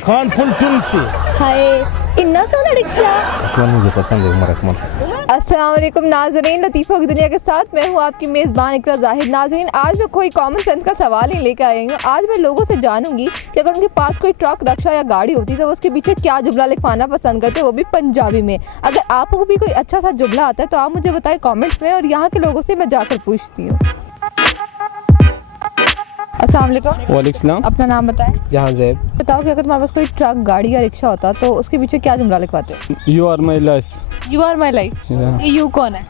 Khan full टुन से। हाय इन्ना सोना रिक्शा। अकमल मुझे पसंद है, उमर अकमल। अस्सलाम वालेकुम नाज़रीन, लतीफ़ों की दुनिया के साथ मैं हूँ आपकी मेज़बान इकरा जाहिद। नाज़रीन, आज मैं कोई कॉमन सेंस का सवाल ही लेकर आई हूँ। आज मैं लोगों से जानूंगी कि अगर उनके पास कोई ट्रक, रक्षा या गाड़ी होती तो वो उसके पीछे क्या जुमला लिखवाना पसंद करते, वो भी पंजाबी में। अगर आपको भी कोई अच्छा सा जुमला आता है तो आप मुझे बताएं कमेंट्स में, और यहाँ के लोगों से मैं जाकर पूछती हूँ। अस्सलाम वालेकुम। वालेकुम सलाम। अपना नाम बताएं। जहाँ ज़ैब। बताओ कि अगर तुम्हारे पास कोई ट्रक, गाड़ी या रिक्शा होता तो उसके पीछे क्या जुमला लिखवाते? You are my life. You are my life. ये यू कौन है?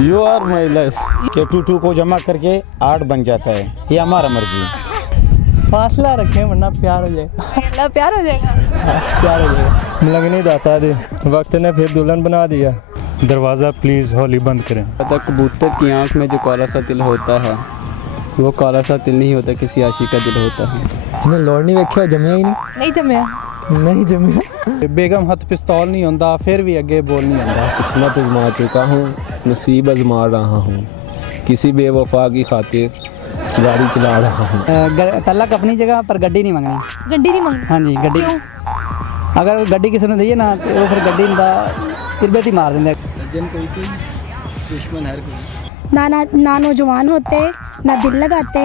You are my life. के 2 को जमा करके 8 बन जाता है, ये हमारा मर्जी है। फासला रखें वरना प्यार हो जाएगा। अल्लाह प्यार हो जाएगा। प्यार हो जाएगा। लगने दाता दे वक्त ने फिर दुल्हन बना दिया। दरवाज़ा प्लीज़ हौली बंद करें। पता कबूतर की आंख में जो काला सा तिल होता है वो काला सा तिल नहीं होता, किसी आशिक का दिल होता है। जिसने लौड़ नहीं वेख्या जमिया ही नहीं जमिया। नहीं जमिया। बेगम हथ पिस्तौल नहीं होता, फिर भी अगे बोल नहीं आता। किस्मत आजमा चुका हूँ, नसीब आजमा रहा हूँ, किसी बेवफा की खातिर गाड़ी चला रहा हूँ। तलाक अपनी जगह पर गड्डी नहीं मंगनी। गड्डी नहीं मंगनी? हाँ जी, गड्डी। अगर गड्डी किसी ने दी है ना तो फिर गड्डी का तिरबेत ही मार देंगे। सज्जन कोई थी, दुश्मन हर कोई। ना नौजवान होते, ना दिल लगाते,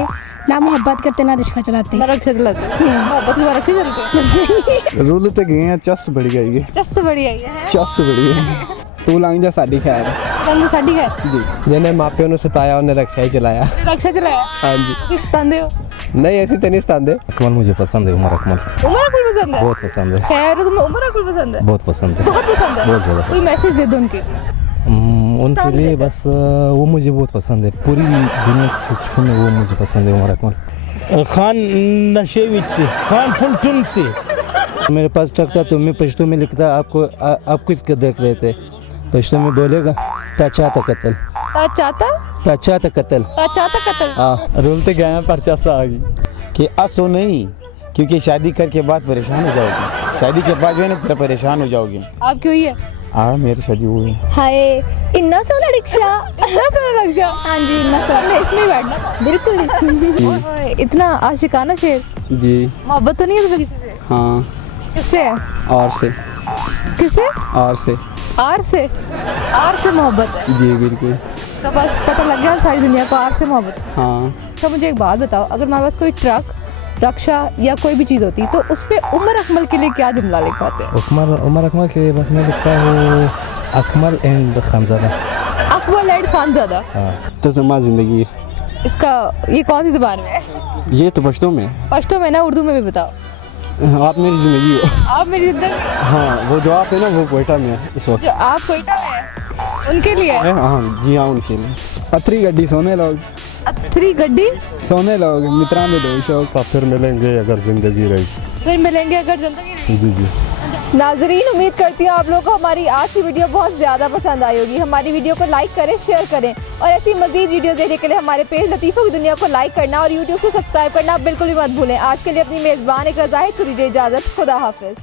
ना मोहब्बत करते, ना रिश्का चलाते। रक्षा चलाते। मोहब्बत की रक्षा चलते। रूल ते गए हैं, चस बढ़ गई है। चस बड़ी आई है। चस बढ़ गई। तू लंघ जा साडी खैर। रंग साडी है जी। जिन्हें मापियों ने सताया उन्हें रक्षा ही चलाया। रक्षा चलाया। हाँ जी। ਤੁਸੀਂ ਸਤਾਉਂਦੇ ਹੋ? नहीं ऐसी तो नहीं सतांदे। अकमल मुझे पसंद है, उमर अकमल उमर अकमल पसंद है? बहुत पसंद है। खैर तुम्हें उमर अकमल पसंद है? बहुत पसंद है। बहुत पसंद है। बहुत ज़्यादा। कोई मैसेज दे दो उनके। उनके लिए बस वो मुझे बहुत पसंद है, पूरी दुनिया में वो मुझे पसंद है, उमर अकमल। खान नशे विच से, खान फुल टुन से। मेरे पास ट्रक था तो मैं पश्तो में लिखता, आप किसके देख रहे थे? पश्तो में बोलेगा ताचाता कत्ल। ताचाता? ताचाता कत्ल। ताचाता कत्ल। हाँ, रूल ते गए हैं पर्चा सा आ गई कि असो नहीं, क्योंकि शादी करके बाद परेशान हो जाओगे। शादी के बाद जो है ना परेशान हो जाओगे। आप क्यों ही है? हाँ, मेरी शादी हुई है। हाय इन्ना सोना रिक्शा। इन्ना सोना रिक्शा। हाँ जी, इन्ना सोना। इसमें बैठना बिल्कुल। इतना आशिकाना शेर। जी। मोहब्बत तो नहीं है तुम्हें किसी से? हाँ। किससे है? और से। किससे? और से। आर से? आर से मोहब्बत है? जी बिल्कुल। तो बस पता लग गया सारी दुनिया को आर से मोहब्बत है। हाँ। तो मुझे एक बात बताओ, अगर हमारे पास कोई ट्रक, रक्षा या कोई भी चीज़ होती तो उस पे उमर अकमल के लिए क्या जुमला लिखवाते हैं? उमर अकमल के लिए बस मैं लिखता हूँ अकमल एंड खानज़ादा। अकमल एंड खानज़ादा। तो जमा जिंदगी। इसका ये कौन सी ज़बान में है? ये तो पश्तो में। पश्तो में ना, उर्दू में भी बताओ। आप मेरी जिंदगी हो। आप मेरी जिंदगी। हाँ, वो जो आप है ना वो कोयटा में है इस वक्त। जो आप कोयटा में है उनके लिए है? हाँ जी हाँ, उनके लिए। अथरी गड्डी सोने लोग। अथरी गड्डी सोने लोग मित्रा में दो शौक। फिर मिलेंगे अगर जिंदगी रही। फिर मिलेंगे अगर जिंदगी रही। जी जी। नाजरीन, उम्मीद करती हूँ आप लोगों को हमारी आज की वीडियो बहुत ज़्यादा पसंद आई होगी। हमारी वीडियो को लाइक करें, शेयर करें, और ऐसी मजीद वीडियो देखने के लिए हमारे पेज लतीफ़ों की दुनिया को लाइक करना और यूट्यूब से सब्सक्राइब करना बिल्कुल भी मत भूलें। आज के लिए अपनी मेज़बान इकरा जाहिद को दीजिए इजाज़त। खुदा हाफिज़।